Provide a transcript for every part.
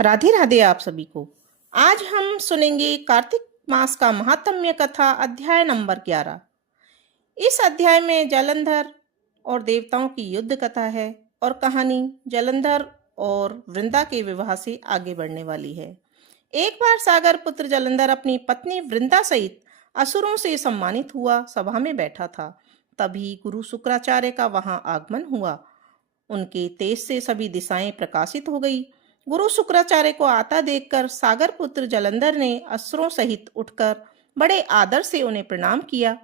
राधे राधे आप सभी को। आज हम सुनेंगे कार्तिक मास का महात्म्य कथा अध्याय नंबर 11। इस अध्याय में जालंधर और देवताओं की युद्ध कथा है और कहानी जालंधर और वृंदा के विवाह से आगे बढ़ने वाली है। एक बार सागर पुत्र जालंधर अपनी पत्नी वृंदा सहित असुरों से सम्मानित हुआ सभा में बैठा था। तभी गुरु शुक्राचार्य का वहां आगमन हुआ। उनके तेज से सभी दिशाएं प्रकाशित हो गई। गुरु शुक्राचार्य को आता देखकर सागर पुत्र जालंधर ने असुरों सहित उठकर बड़े आदर से उन्हें प्रणाम किया।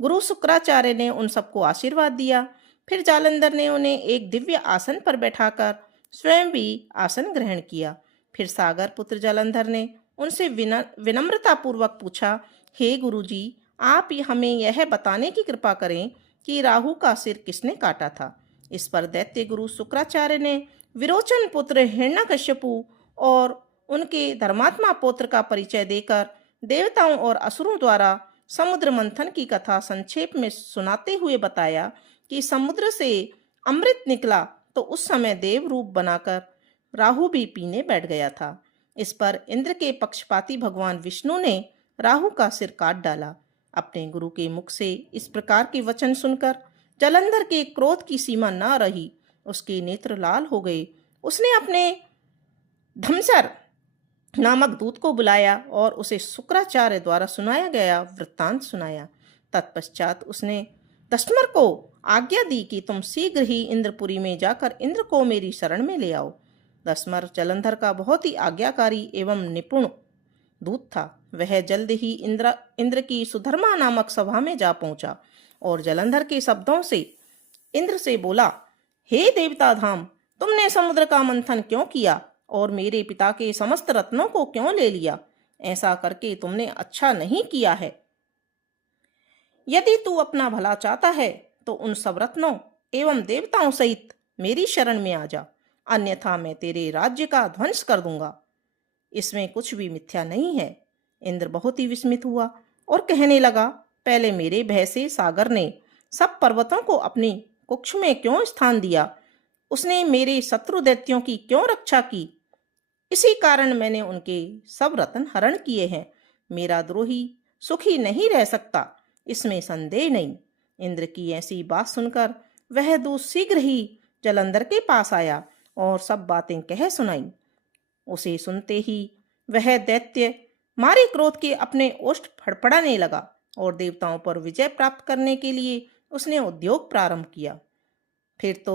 गुरु शुक्राचार्य ने उन सबको आशीर्वाद दिया। फिर जालंधर ने उन्हें एक दिव्य आसन पर बैठाकर स्वयं भी आसन ग्रहण किया। फिर सागर पुत्र जालंधर ने उनसे विनम्रता पूर्वक पूछा, हे गुरुजी, आप हमें यह बताने की कृपा करें कि राहु का सिर किसने काटा था। इस पर दैत्य गुरु शुक्राचार्य ने विरोचन पुत्र हिरण्यकश्यपु और उनके धर्मात्मा पुत्र का परिचय देकर देवताओं और असुरों द्वारा समुद्र मंथन की कथा संक्षेप में सुनाते हुए बताया कि समुद्र से अमृत निकला तो उस समय देव रूप बनाकर राहु भी पीने बैठ गया था। इस पर इंद्र के पक्षपाती भगवान विष्णु ने राहु का सिर काट डाला। अपने गुरु के मुख से इस प्रकार के वचन सुनकर जालंधर के क्रोध की सीमा न रही। उसके नेत्र लाल हो गए। उसने अपने धमसर नामक दूत को बुलाया और उसे शुक्राचार्य द्वारा सुनाया गया वृत्तांत सुनाया। तत्पश्चात उसने दशमर को आज्ञा दी कि तुम शीघ्र ही इंद्रपुरी में जाकर इंद्र को मेरी शरण में ले आओ। दशमर जालंधर का बहुत ही आज्ञाकारी एवं निपुण दूत था। वह जल्द ही इंद्र की सुधर्मा नामक सभा में जा पहुंचा और जालंधर के शब्दों से इंद्र से बोला, हे देवता धाम, तुमने समुद्र का मंथन क्यों किया और मेरे पिता के समस्त रत्नों को क्यों ले लिया? ऐसा करके तुमने अच्छा नहीं किया है। यदि तू अपना भला चाहता है तो उन सब रत्नों एवं देवताओं सहित मेरी शरण में आ जा, अन्यथा मैं तेरे राज्य का ध्वंस कर दूंगा। इसमें कुछ भी मिथ्या नहीं है। इंद्र बहुत ही विस्मित हुआ और कहने लगा, पहले मेरे भय से सागर ने सब पर्वतों को अपनी कुक्ष में क्यों स्थान दिया? उसने मेरे शत्रु दैत्यों की क्यों रक्षा की? इसी कारण मैंने उनके सब रत्न हरण किए हैं। मेरा द्रोही सुखी नहीं रह सकता, इसमें संदेह नहीं। इंद्र की ऐसी बात सुनकर वह दूत शीघ्र ही जालंधर के पास आया और सब बातें कह सुनाई। उसे सुनते ही वह दैत्य मारे क्रोध के अपने ओष्ठ फड़फड़ाने लगा और देवताओं पर विजय प्राप्त करने के लिए उसने उद्योग प्रारंभ किया। फिर तो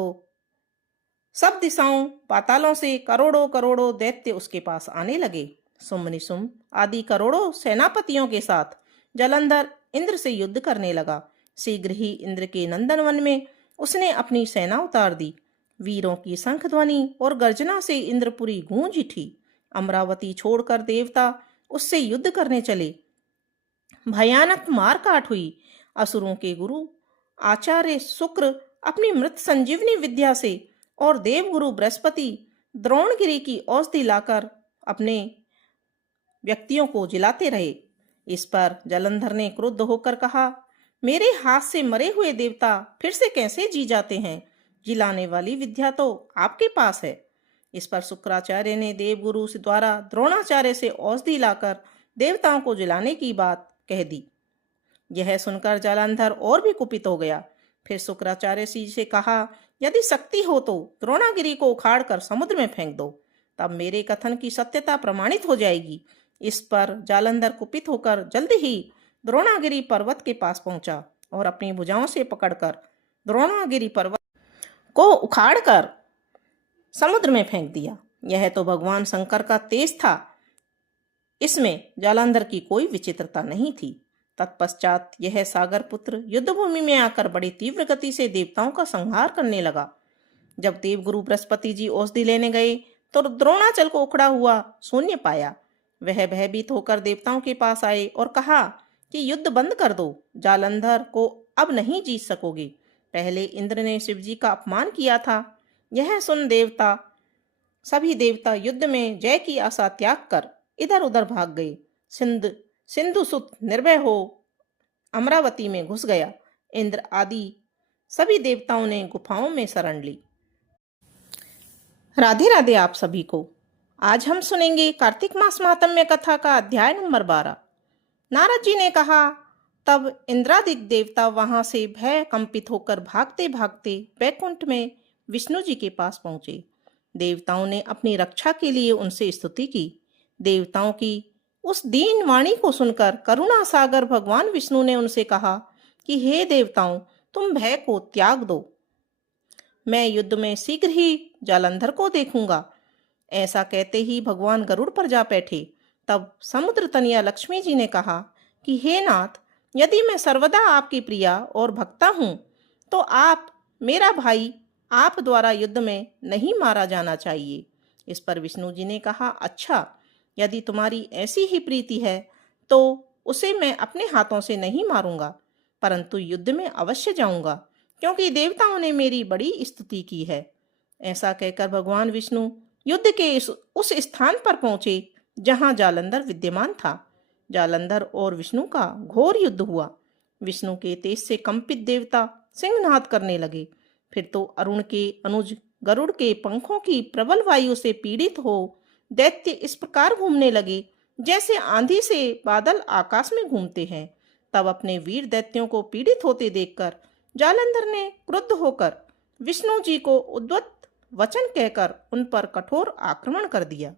सब दिशाओं पातालों से करोड़ों करोड़ों दैत्य उसके पास आने लगे। सुम निशुम आदि करोड़ों सेनापतियों के साथ जालंधर इंद्र से युद्ध करने लगा। शीघ्र ही इंद्र के नंदनवन में उसने अपनी सेना उतार दी। वीरों की शंख ध्वनि और गर्जना से इंद्रपुरी गूंज उठी। अमरावती छोड़कर देवता उससे युद्ध करने चले। भयानक मार काट हुई। असुरों के गुरु आचार्य शुक्र अपनी मृत संजीवनी विद्या से और देवगुरु बृहस्पति द्रोणगिरी की औषधि लाकर अपने व्यक्तियों को जिलाते रहे। इस पर जालंधर ने क्रुद्ध होकर कहा, मेरे हाथ से मरे हुए देवता फिर से कैसे जी जाते हैं? जिलाने वाली विद्या तो आपके पास है। इस पर शुक्राचार्य ने देवगुरु से द्वारा द्रोणाचार्य से औषधि लाकर देवताओं को जिलाने की बात कह दी। यह सुनकर जालंधर और भी कुपित हो गया। फिर शुक्राचार्य जी से कहा, यदि शक्ति हो तो द्रोणागिरी को उखाड़ कर समुद्र में फेंक दो, तब मेरे कथन की सत्यता प्रमाणित हो जाएगी। इस पर जालंधर कुपित होकर जल्द ही द्रोणागिरी पर्वत के पास पहुंचा और अपनी भुजाओं से पकड़कर द्रोणागिरी पर्वत को उखाड़कर समुद्र में फेंक दिया। यह तो भगवान शंकर का तेज था। इसमें जालंधर की कोई विचित्रता नहीं थी। तत्पश्चात यह सागर पुत्र युद्धभूमि में आकर बड़ी तीव्र गति से देवताओं का संहार करने लगा। जब देवगुरु बृहस्पति जी औषधि लेने गए तो द्रोणाचल को उखड़ा हुआ शून्य पाया। वह भयभीत होकर देवताओं के पास आए और कहा कि युद्ध बंद कर दो, जालंधर को अब नहीं जीत सकोगे। पहले इंद्र ने शिवजी का अपमान किया था। यह सुन सभी देवता युद्ध में जय की आशा त्याग कर इधर उधर भाग गए। सिंधु सुत निर्भय हो अमरावती में घुस गया। इंद्र आदि सभी देवताओं ने गुफाओं में शरण ली। राधे राधे आप सभी को। आज हम सुनेंगे कार्तिक मास महात्म्य कथा का अध्याय नंबर 12। नारद जी ने कहा, तब इंद्रादिक देवता वहां से भय कंपित होकर भागते भागते बैकुंठ में विष्णु जी के पास पहुंचे। देवताओं ने अपनी रक्षा के लिए उनसे स्तुति की। देवताओं की उस दीन वाणी को सुनकर करुणा सागर भगवान विष्णु ने उनसे कहा कि हे देवताओं, तुम भय को त्याग दो। मैं युद्ध में शीघ्र ही जालंधर को देखूंगा। ऐसा कहते ही भगवान गरुड़ पर जा बैठे। तब समुद्र तनया लक्ष्मी जी ने कहा कि हे नाथ, यदि मैं सर्वदा आपकी प्रिया और भक्ता हूं तो आप मेरा भाई आप द्वारा युद्ध में नहीं मारा जाना चाहिए। इस पर विष्णु जी ने कहा, अच्छा, यदि तुम्हारी ऐसी ही प्रीति है तो उसे मैं अपने हाथों से नहीं मारूंगा, परंतु युद्ध में अवश्य जाऊंगा, क्योंकि देवताओं ने मेरी बड़ी स्तुति की है। ऐसा कहकर भगवान विष्णु युद्ध के उस स्थान पर पहुंचे जहां जालंधर विद्यमान था। जालंधर और विष्णु का घोर युद्ध हुआ। विष्णु के तेज से कंपित देवता सिंहनाद करने लगे। फिर तो अरुण के अनुज गरुड़ के पंखों की प्रबल वायु से पीड़ित हो दैत्य इस प्रकार घूमने लगे जैसे आंधी से बादल आकाश में घूमते हैं। तब अपने वीर दैत्यों को पीड़ित होते देखकर जालंधर ने क्रुद्ध होकर विष्णु जी को उद्धत वचन कहकर उन पर कठोर आक्रमण कर दिया।